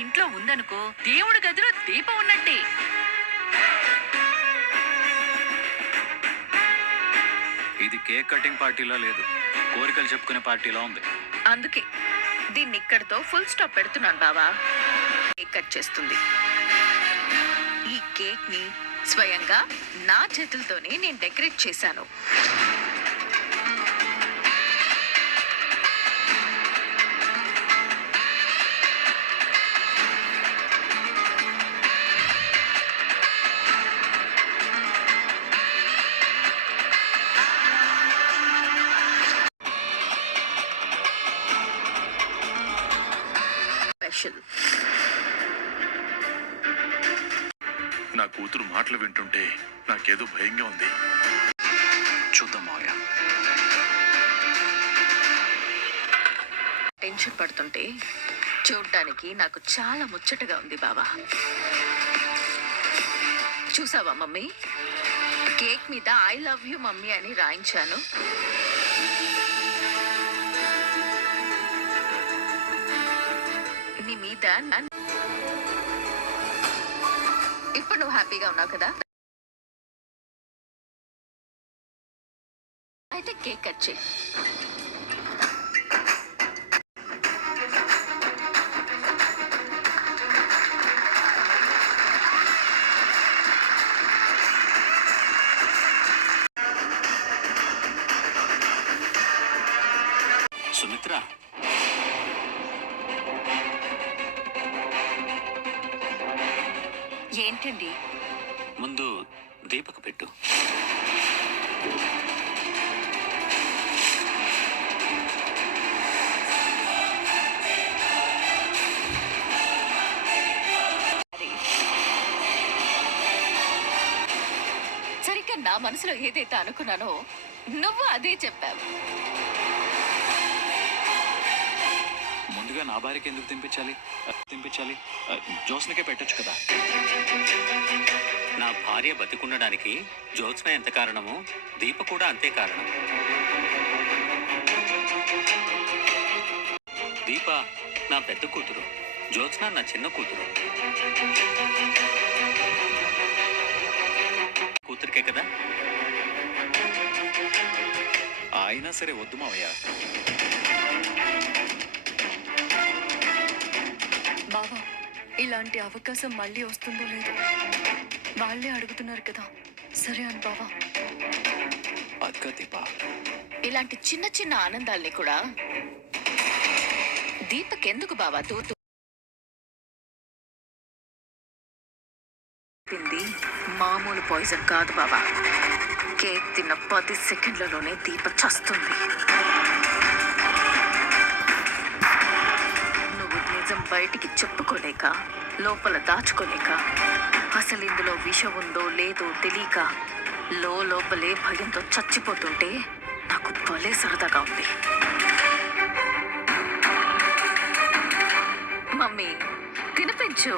ఇంట్లో ఉందనుకో దేవుడి గదిలో దీపం ఉన్నట్టే. ఇది కేక్ కటింగ్ పార్టీలా లేదు, కోరికలు చెప్పుకునే పార్టీలా ఉంది. అందుకే దీన్ని ఇక్కడితో ఫుల్ స్టాప్ పెడుతున్నాను బావా. కేక్ కట్ చేస్తుంది. ఈ కేక్ ని స్వయంగా నా చేతులతోనే నేను డెకరేట్ చేశాను. నా కూతురు మాటలు వింటుంటే నాకేదో భయంగా ఉంది. చూద్దాం మావయ్య. టెన్షన్ పడుతుంటే చూడ్డానికి నాకు చాలా ముచ్చటగా ఉంది బావా. చూసావా మమ్మీ, కేక్ మీద ఐ లవ్ యూ మమ్మీ అని రాయించాను. నీ మీద ఇప్పుడు నువ్వు హ్యాపీగా ఉన్నావు కదా, అయితే కేక్ కట్ చేయి. సుమిత్ర, ఏంటండి? ముందు దీపకు పెట్టు. సరిగ్గా నా మనసులో ఏదైతే అనుకున్నానో నువ్వు అదే చెప్పావు. ముందుగా నా భార్యకి ఎందుకు తినిపించాలి? జ్యోత్స్నకే పెట్టొచ్చు కదా. నా భార్య బతికుండడానికి జ్యోత్స్న ఎంత కారణమో దీప కూడా అంతే కారణం. దీప నా పెద్ద కూతురు, జ్యోత్స్న నా చిన్న కూతురు. కూతురికే కదా. అయినా సరే వద్దు మావయ్య. బావా, ఇలాంటి అవకాశం మళ్ళీ వస్తుందో లేదో వాళ్ళే అడుగుతున్నారు కదా. సరే అని బావా. అద్గా దీప, ఇలాంటి చిన్న చిన్న ఆనందాల్ని కూడా దీపకెందుకు బావా తూతు? మామూలు పాయిజన్ కాదు బావా. కేక్ తిన్న 10 సెకండ్లలోనే దీప చస్తుంది. నువ్వు నిజం బయటికి చెప్పుకోలేక, లోపల దాచుకోలేక, అసలు ఇందులో విషం ఉందో లేదో తెలియక లోపలే భయంతో చచ్చిపోతుంటే నాకు భలే సరదాగా ఉంది. మమ్మీ తినిపించు.